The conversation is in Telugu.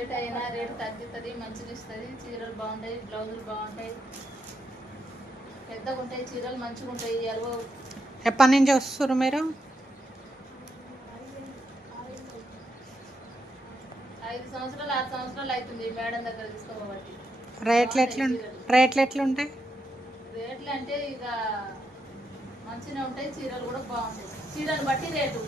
రేట్ అయినా రేట్ తగ్గుతుంది, మంచిగా ఇస్తుంది. చీరలు బాగుంటాయి, బ్లౌజులు బాగుంటాయి, పెద్దగా ఉంటాయి చీరలు, మంచిగా ఉంటాయి. ఎప్పటి నుంచి వస్తారు మీరు? 5 సంవత్సరాలు 6 సంవత్సరాలు అవుతుంది మేడం దగ్గర తీసుకోబట్టి. రేట్లు ఎట్లుంటాయి? రేట్లు అంటే ఇక మంచిగా ఉంటాయి, చీరలు కూడా బాగుంటాయి, చీరలు బట్టి రేటు.